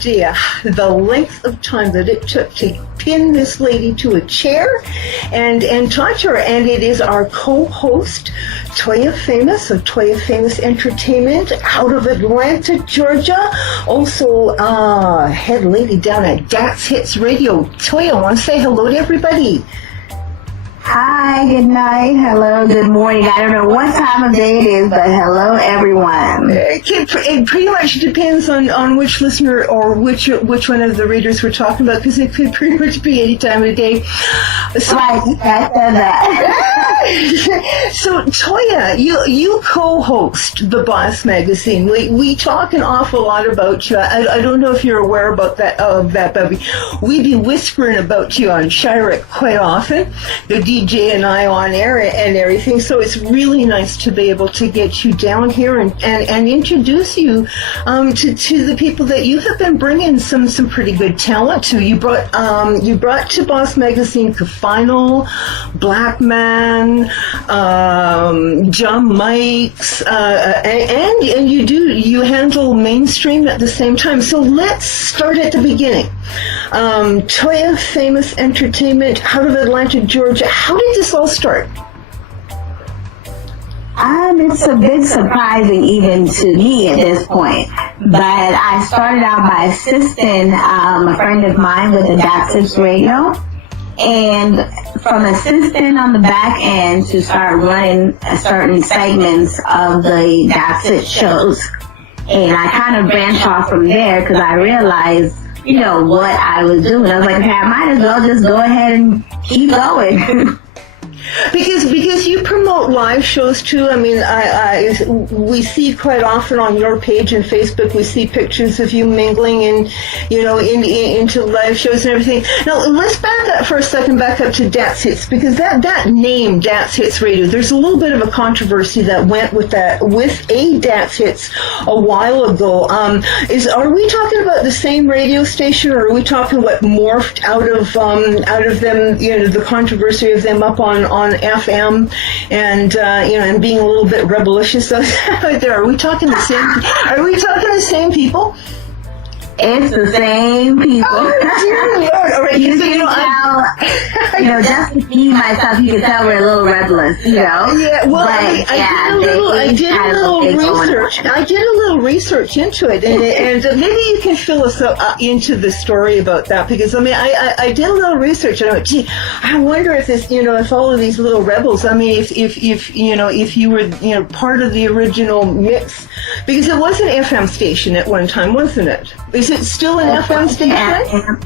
idea the length of time that it took to pin this lady to a chair and talk to her. And it is our co-host, Toya Famous of Toya Famous Entertainment out of Atlanta, Georgia. Also, head lady down at DATZ Hits Radio. Toya, I want to say hello to everybody. Hi, good night, hello, good morning. I don't know what time of day it is, but hello, everyone. It pretty much depends on which listener or which one of the readers we're talking about, because it could pretty much be any time of day. So, right, I said that. So, Toya, you co-host the Boss magazine. We talk an awful lot about you. I don't know if you're aware about that, but we be whispering about you on SHYRICK quite often. The DJ and I on air and everything, so it's really nice to be able to get you down here and introduce you to the people that you have been bringing some pretty good talent to. You brought to Boss Magazine Final, Black Man, John Mikes, and you handle mainstream at the same time. So let's start at the beginning. Toya Famous Entertainment out of Atlanta, Georgia. How did this all start? It's a bit surprising even to me at this point, but I started out by assisting a friend of mine with the DATZ HITS Radio, and from assisting on the back end to start running certain segments of the DATZ HITS shows, and I kind of branched off from there because I realized what I was doing. I was like, okay, I might as well just go ahead and keep going. Because you promote live shows too. I mean, we see quite often on your page and Facebook, we see pictures of you mingling and into live shows and everything. Now let's back up for a second, back up to DATZ Hits, because that name DATZ Hits Radio, there's a little bit of a controversy that went with a DATZ Hits a while ago. Are we talking about the same radio station, or are we talking what morphed out of them? The controversy of them up on FM and and being a little bit rebellious out there. Are we talking the same people? It's the same people. Oh, dear Lord. All right, just to be myself, you can tell we're a little rebellious, Yeah, well, I did a little research into it, and maybe you can fill us into the story about that, because I did a little research, and I went, gee, I wonder if this, if all of these little rebels, if you were, part of the original mix, because it was an FM station at one time, wasn't it? Is it still an FM station?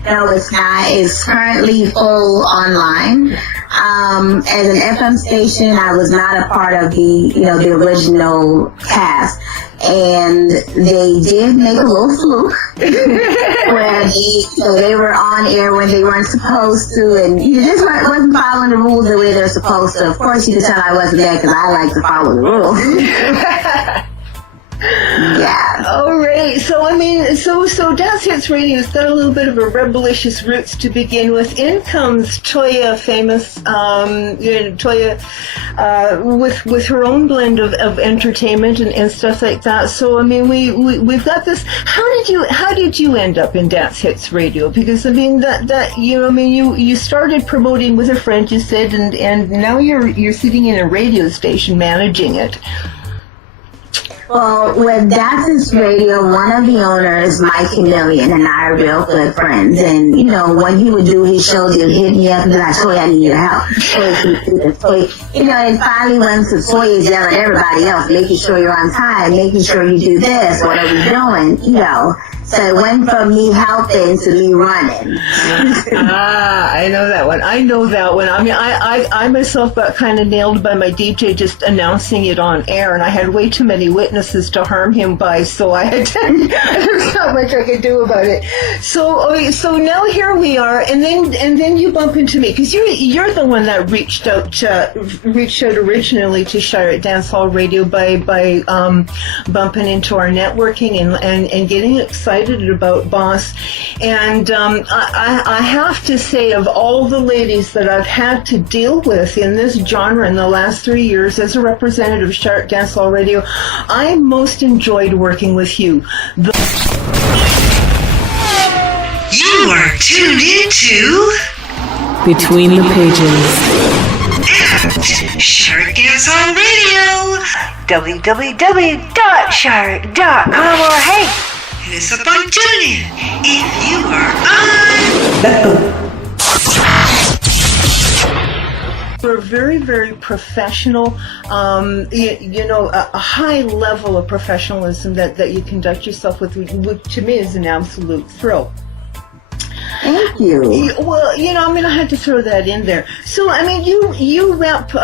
No, it's not. It's currently full online. As an FM station, I was not a part of the original cast. And they did make a little fluke where they were on air when they weren't supposed to, and you just wasn't following the rules the way they're supposed to. Of course, you could tell I wasn't there because I like to follow the rules. Yeah. All right. So so DATZ Hits Radio's got a little bit of a rebellious roots to begin with. In comes Toya Famous, Toya, with her own blend of entertainment and stuff like that. So we've got this. How did you end up in DATZ Hits Radio? Because you started promoting with a friend, you said, and now you're sitting in a radio station managing it. Well, with DATZ HITS Radio, one of the owners, Chickmelion, and I are real good friends. And, when he would do his shows, he would hit me up and be like, Toya, I need your help. And finally went to Toya yelling at everybody else, making sure you're on time, making sure you do this, what are we doing, So it went from me helping to me running. I know that one. I I myself got kind of nailed by my DJ just announcing it on air, and I had way too many witnesses to harm him by, so I had there's not much I could do about it. So now here we are, and then you bump into me, because you're the one that reached out originally to SHYRICK Dancehall Radio by bumping into our networking and getting excited about Boss. And I have to say, of all the ladies that I've had to deal with in this genre in the last 3 years as a representative of SHYRICK Dancehall Radio, I most enjoyed working with you. Tune in to Between the Pages at SHYRICK DANCEHALL Radio, www.shyrick.com, or hey, hit us up on TuneIn if you are on. We're very, very professional, a high level of professionalism that you conduct yourself with, which to me is an absolute thrill. Thank you. Well, I had to throw that in there. So, I mean, you rap, for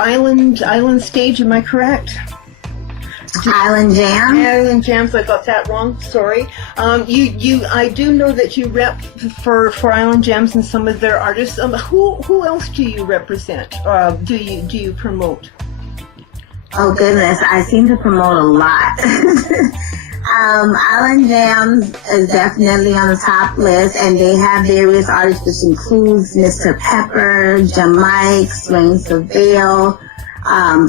Island Stage, am I correct? Island Jam. Island Jams, I got that wrong. Sorry. I do know that you rep for Island Jams and some of their artists. Who else do you represent? Do you promote? Oh goodness, I seem to promote a lot. Island Jams is definitely on the top list, and they have various artists, which includes Mr. Pepper, Jamike, Swing Surveil,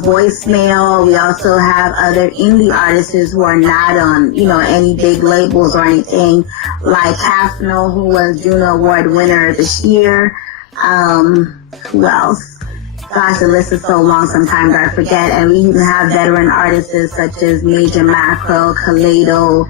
Voicemail. We also have other indie artists who are not on, any big labels or anything, like Hafno, who was Juno Award winner this year. Who else? Gosh, the list is so long, sometimes I forget. And we even have veteran artists such as Major Macro, Kaleido.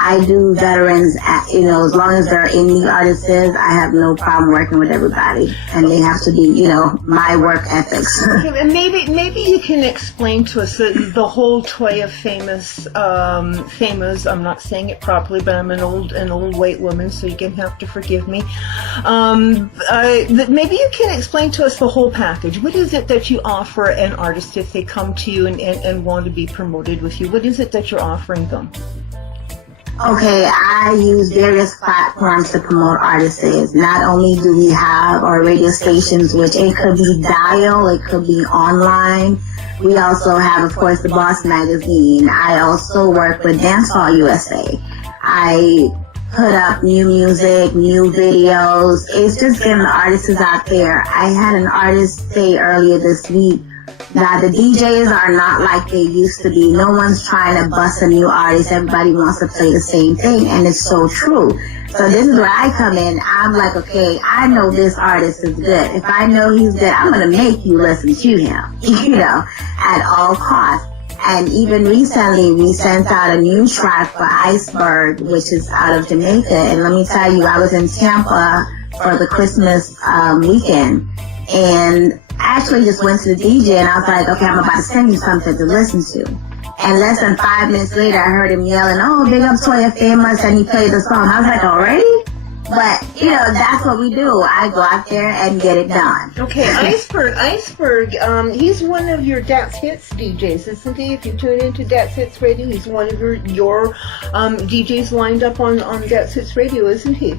I do veterans, as long as they're indie artists, I have no problem working with everybody. And they have to be, my work ethics. Okay, and maybe you can explain to us the whole Toya famous, I'm not saying it properly, but I'm an old white woman, so you're going to have to forgive me. Maybe you can explain to us the whole package. What is it that you offer an artist if they come to you and want to be promoted with you? What is it that you're offering them? Okay, I use various platforms to promote artists. Not only do we have our radio stations, which it could be dial, it could be online. We also have, of course, the Boss Magazine. I also work with Dancehall USA. I put up new music, new videos. It's just getting the artists out there. I had an artist say earlier this week that the DJs are not like they used to be. No one's trying to bust a new artist. Everybody wants to play the same thing, and it's so true. So this is where I come in. I'm like, okay, I know this artist is good. If I know he's good, I'm going to make you listen to him, at all costs. And even recently, we sent out a new track for Iceberg, which is out of Jamaica. And let me tell you, I was in Tampa for the Christmas weekend, and I actually just went to the DJ and I was like, okay, I'm about to send you something to listen to. And less than 5 minutes later, I heard him yelling, oh, big up Toya Famous, and he played the song. I was like, already? But, that's what we do. I go out there and get it done. Okay, Iceberg, he's one of your DATZ Hits DJs, isn't he? If you tune into DATZ Hits Radio, he's one of your DJs lined up on DATZ Hits Radio, isn't he?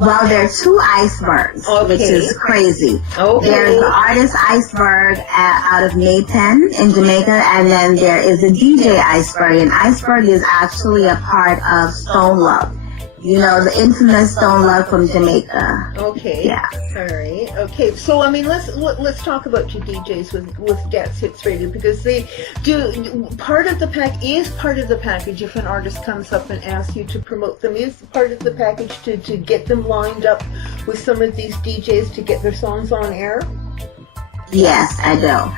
Well, there are two Icebergs, which is crazy. Okay. There's the artist Iceberg out of Maypen in Jamaica, and then there is a DJ Iceberg, and Iceberg is actually a part of Stone Love. The infamous Stone Love from Jamaica. Okay. Yeah. All right. Okay. So let's talk about your DJs with DATZ Hits Radio, because they do part of the package. If an artist comes up and asks you to promote them, is part of the package to get them lined up with some of these DJs to get their songs on air. Yes, I do.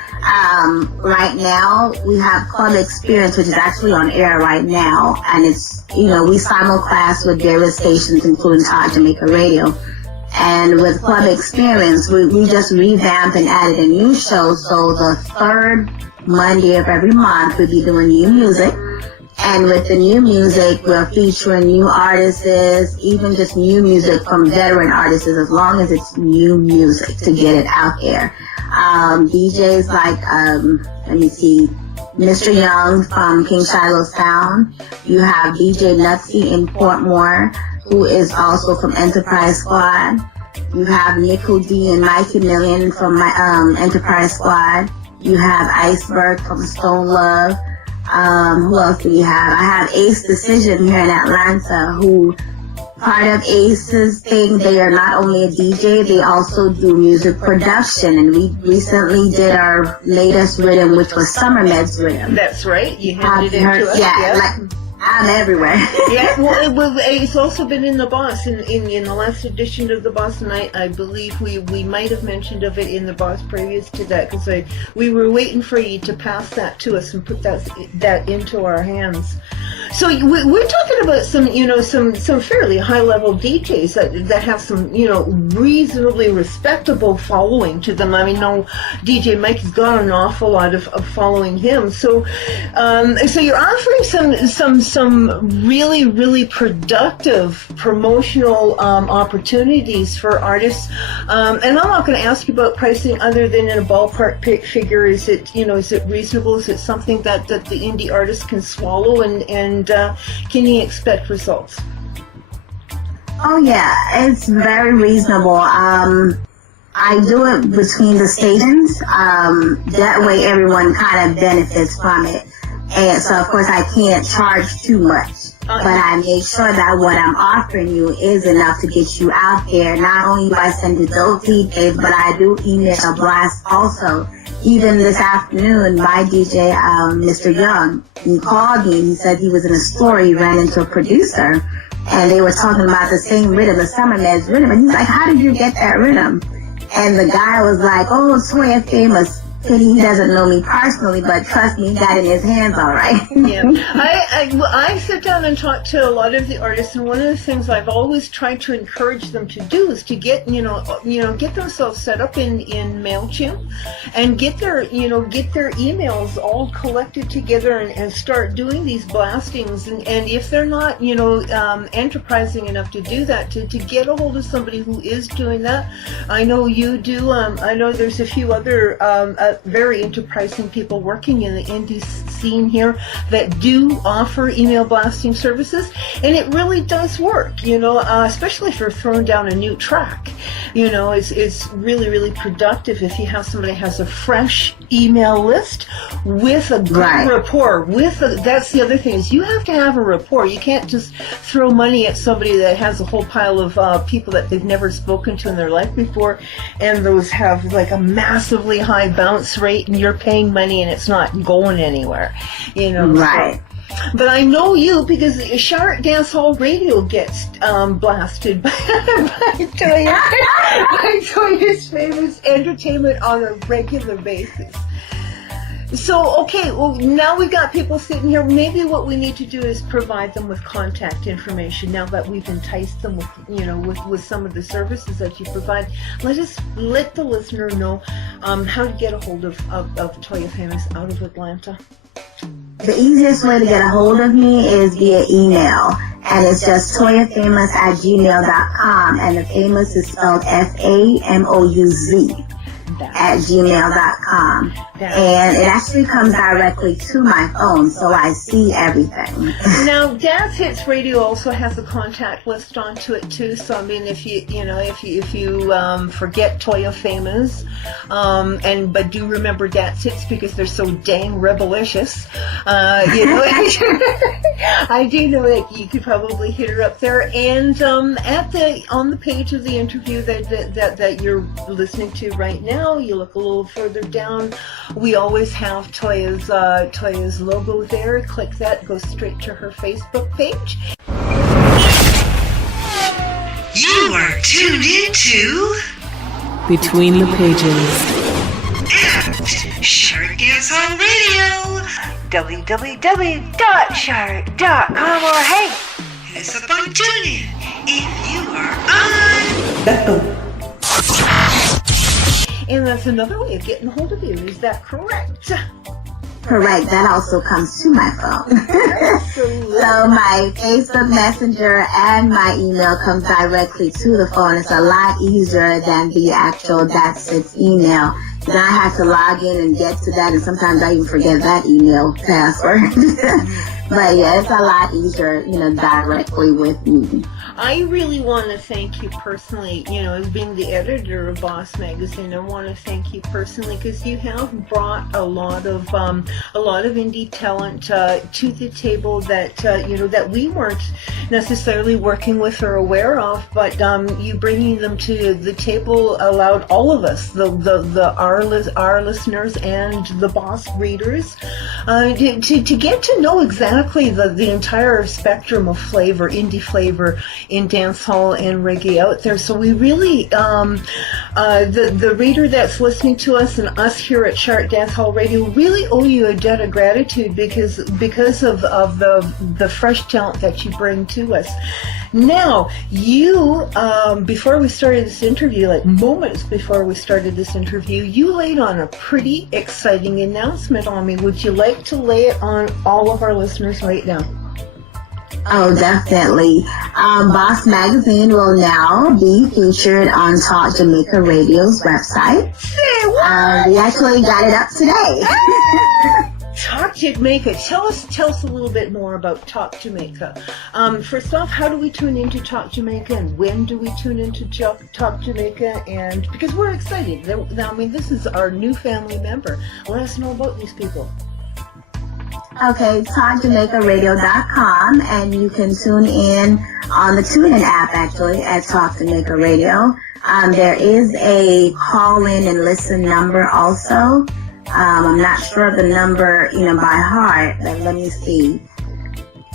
Right now, we have Club Experience, which is actually on air right now, and it's, we simulcast with various stations, including Talk Jamaica Radio. And with Club Experience, we just revamped and added a new show, so the third Monday of every month, we'll be doing new music. And with the new music, we're featuring new artists, even just new music from veteran artists, as long as it's new music to get it out there. DJs like, Mr. Young from King Shiloh Sound. You have DJ Nutsy in Portmore, who is also from Enterprise Squad. You have Nickel D and Chickmelion from my Enterprise Squad. You have Iceberg from Stone Love. Who else do we have? I have Ace Decision here in Atlanta, who part of Ace's thing, they are not only a DJ, they also do music production. And we recently did our latest rhythm, which was Summer Med's rhythm. That's right. You handed it to us. Yeah. Like, I'm everywhere. Yeah, well, it's also been in the Boss in the last edition of the Boss, and I believe we might have mentioned of it in the Boss previous to that, because we were waiting for you to pass that to us and put that into our hands. So we're talking about some fairly high level DJs that have some reasonably respectable following to them. I mean, no, DJ Mike has got an awful lot of following him. So you're offering some really, really productive promotional opportunities for artists. And I'm not going to ask you about pricing other than in a ballpark figure. Is it reasonable? Is it something that the indie artist can swallow, and can you expect results? Oh yeah, it's very reasonable. I do it between the stations. That way everyone kind of benefits from it. And so of course I can't charge too much. But I make sure that what I'm offering you is enough to get you out there. Not only do I send you those DJs, but I do email a blast also. Even this afternoon, my DJ, Mr. Young, he called me and he said he was in a store. He ran into a producer and they were talking about the same rhythm, the Summer Meds rhythm. And he's like, how did you get that rhythm? And the guy was like, oh, Toya Famous. He doesn't know me personally, but trust me, he got it in his hands all right. Yeah, I sit down and talk to a lot of the artists, and one of the things I've always tried to encourage them to do is to get get themselves set up in MailChimp and get their emails all collected together and start doing these blastings. And if they're not enterprising enough to do that, to get a hold of somebody who is doing that. I know you do. I know there's a few other very enterprising people working in the indie scene here that do offer email blasting services, and it really does work, especially if you're throwing down a new track. It's really, really productive if you have somebody who has a fresh email list with a good rapport. That's the other thing, is you have to have a rapport. You can't just throw money at somebody that has a whole pile of people that they've never spoken to in their life before, and those have like a massively high bounce rate, and you're paying money and it's not going anywhere, Right. So. But I know you because SHYRICK Dancehall Radio gets blasted by Toya's Famous Entertainment on a regular basis. So, okay, well, now we've got people sitting here. Maybe what we need to do is provide them with contact information. Now that we've enticed them with some of the services that you provide, let the listener know how to get a hold of Toya Famous out of Atlanta. The easiest way to get a hold of me is via email, and it's just toyafamouz@gmail.com, and the famous is spelled FAMOUZ @gmail.com. And it actually comes directly to my phone, so I see everything. Now, DATZ Hits Radio also has a contact list onto it too. So I mean, if you forget Toya Famous, but do remember DATZ Hits because they're so dang rebelicious, I do know that you could probably hit her up there. And on the page of the interview that you're listening to right now, you look a little further down. We always have Toya's logo there. Click that, go straight to her Facebook page. You are tuned into Between the Pages at SHYRICK Dancehall Radio. www.shyrick.com or hey, Hit us up on TuneIn if you are on. And that's another way of getting a hold of you. Is that correct? Correct. That also comes to my phone. Absolutely. So my Facebook Messenger and my email comes directly to the phone. It's a lot easier than the actual DATZ Hits email. And I have to log in and get to that, and sometimes I even forget that email password. But yeah, it's a lot easier, directly with me. I really want to thank you personally, as being the editor of Boss Magazine. I want to thank you personally because you have brought a lot of indie talent to the table that that we weren't necessarily working with or aware of, but you bringing them to the table allowed all of us, our listeners and the Boss readers, to get to know exactly the entire spectrum of flavor, indie flavor in dancehall and reggae out there. So we really, the reader that's listening to us and us here at SHYRICK Dancehall Radio really owe you a debt of gratitude because of the fresh talent that you bring to us. Now, you, before we started this interview, like moments before we started this interview, you laid on a pretty exciting announcement on me. Would you like to lay it on all of our listeners right now? Oh, definitely. Boss Magazine will now be featured on Talk Jamaica Radio's website. Say what? We actually got it up today. Talk Jamaica. Tell us a little bit more about Talk Jamaica. First off, how do we tune into Talk Jamaica, and when do we tune into Talk Jamaica? And because we're excited. I mean, this is our new family member. Let us know about these people. Okay, TalkJamaicaRadio.com, and you can tune in on the TuneIn app, actually, at Talk Jamaica Radio. There is a call-in and listen number also. I'm not sure of the number, by heart, but let me see.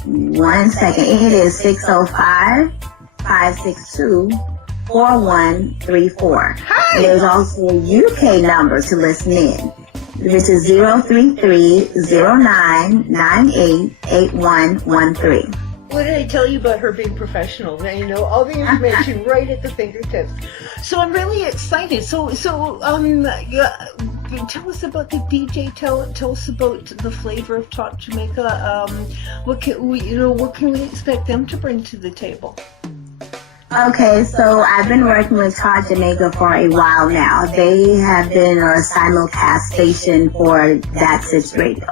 1 second. It is 605-562-4134. Hi! There's also a UK number to listen in, which is 033-0998-8113. What did I tell you about her being professional? Now, all the information right at the fingertips. So I'm really excited. So tell us about the DJ. Tell us about the flavor of Talk Jamaica. What can we expect them to bring to the table? Okay, so I've been working with Talk Jamaica for a while now. They have been a simulcast station for DATZ HITS Radio.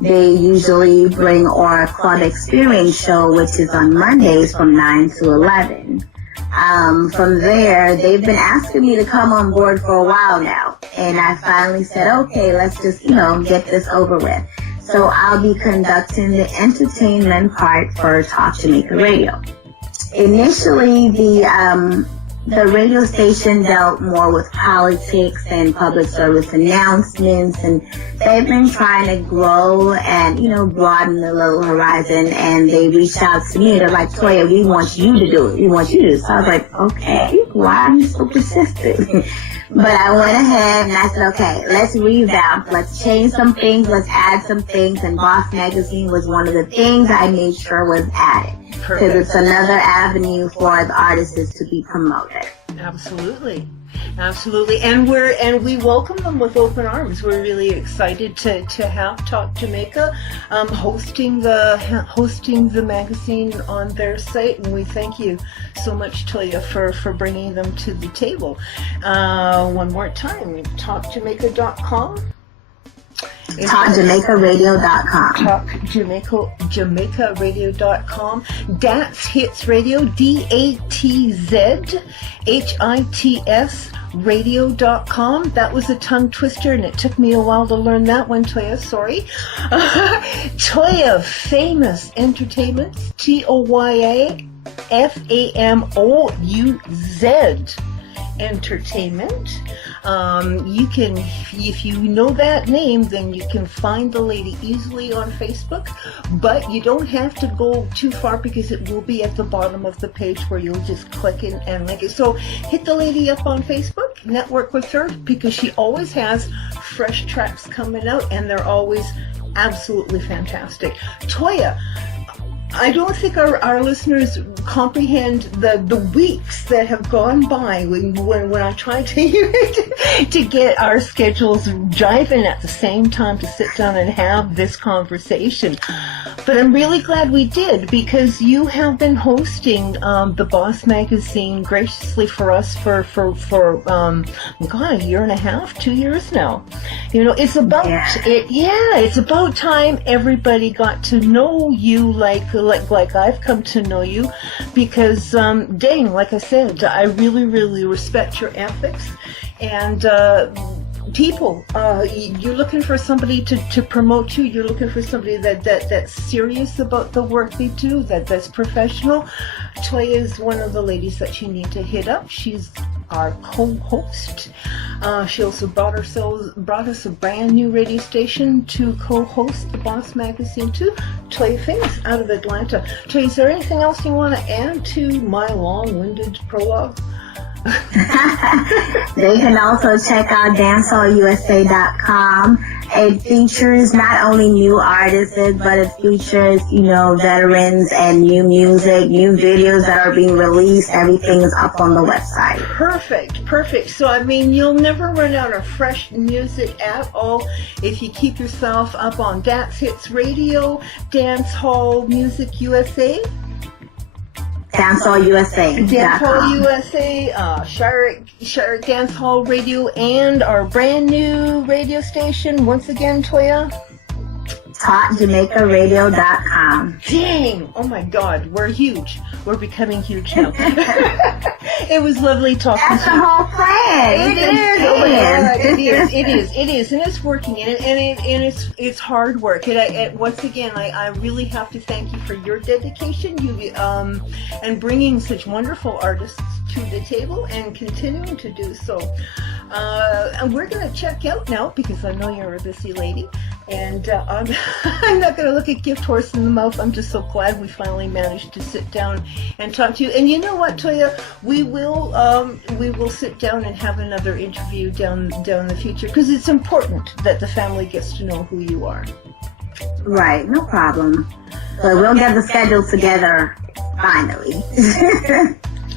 They usually bring our Club Experience show, which is on Mondays from 9 to 11. From there, they've been asking me to come on board for a while now. And I finally said, okay, let's just, get this over with. So I'll be conducting the entertainment part for Talk Jamaica Radio. Initially, the radio station dealt more with politics and public service announcements, and they've been trying to grow and, broaden the little horizon, and they reached out to me. They're like, Toya, we want you to do it. We want you to do it. So I was like, okay, why are you so persistent? But I went ahead and I said, okay, let's revamp. Let's change some things. Let's add some things. And Boss Magazine was one of the things I made sure was added. Because it's another avenue for the artists to be promoted. Absolutely. And we welcome them with open arms. We're really excited to have Talk Jamaica hosting the magazine on their site, and we thank you so much, Toya, for bringing them to the table. One more time, TalkJamaica.com. TalkJamaicaRadio.com. TalkJamaicaRadio.com. DATZ Hits Radio, DATZ HITS Radio.com. That was a tongue twister, and it took me a while to learn that one, Toya. Sorry. Toya Famous Entertainment, TOYA FAMOUZ Entertainment. You can, if you know that name, then you can find the lady easily on Facebook, but you don't have to go too far because it will be at the bottom of the page where you'll just click in and link it. So hit the lady up on Facebook, network with her, because she always has fresh tracks coming out, and they're always absolutely fantastic. Toya, I don't think our listeners comprehend the weeks that have gone by when I tried to get our schedules jiving at the same time to sit down and have this conversation. But I'm really glad we did, because you have been hosting the Boss magazine graciously for us for a year and a half, 2 years now. You know, it's about it's about time everybody got to know you like I've come to know you, because dang, like I said, I really, really respect your ethics. And people, you're looking for somebody to promote you. You're looking for somebody that's serious about the work they do, that's professional. Toya is one of the ladies that you need to hit up. She's our co-host. She also brought us a brand new radio station to co-host the Boss magazine too. Toya Famous out of Atlanta. Toya, is there anything else you want to add to my long-winded prologue? They can also check out DanceHallUSA.com. It features not only new artists, but it features, veterans and new music, new videos that are being released. Everything is up on the website. Perfect. So, I mean, you'll never run out of fresh music at all if you keep yourself up on DATZ Hits Radio, Dance Hall Music USA. Dancehall USA. Dancehall USA, SHYRICK Dancehall Radio, and our brand new radio station, once again, Toya. TalkJamaicaRadio.com. Dang! Oh my God, we're huge. We're becoming huge now. It was lovely talking That's to the you. whole plan. It is. Oh my God, it is, and it's working, and it's hard work. Once again, I really have to thank you for your dedication, and bringing such wonderful artists to the table and continuing to do so. And we're going to check out now, because I know you're a busy lady, and I'm not going to look a gift horse in the mouth. I'm just so glad we finally managed to sit down and talk to you. And you know what, Toya, we will sit down and have another interview down the future, because it's important that the family gets to know who you are. Right, no problem. So we'll get the schedule together finally.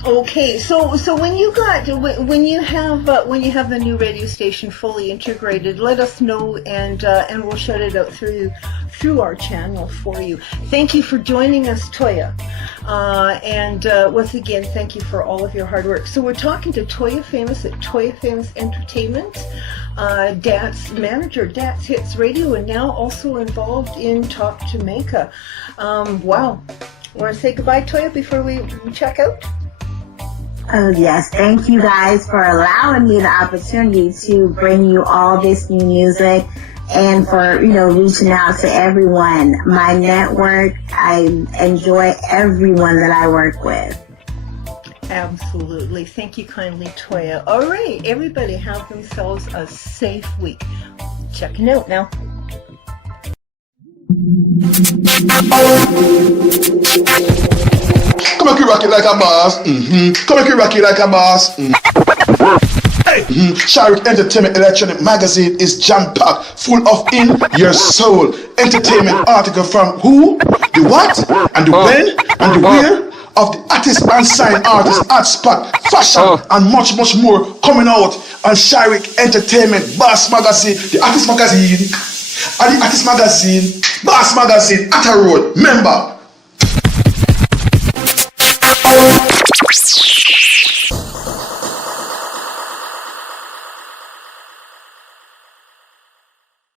Okay, so when you have the new radio station fully integrated, let us know, and we'll shout it out through our channel for you. Thank you for joining us, Toya, and once again, thank you for all of your hard work. So we're talking to Toya Famous at Toya Famous Entertainment, DATZ manager, DATZ Hits Radio, and now also involved in Talk Jamaica. Wow. Want to say goodbye, Toya, before we check out? Oh, yes. Thank you guys for allowing me the opportunity to bring you all this new music, and for, reaching out to everyone. My network, I enjoy everyone that I work with. Absolutely. Thank you kindly, Toya. All right, everybody, have themselves a safe week. Checking out now. Come make you rock it like a boss. Come make you rock it like a boss. Shyrrick Entertainment Electronic Magazine is jam-packed, full of in your soul entertainment article from who, the what, and the when, and the where of the artist and sign artists, art spot, fashion, and much more coming out on Shyrrick Entertainment Boss Magazine, the artist magazine, and the artist magazine, Boss Magazine, Atta Road, member.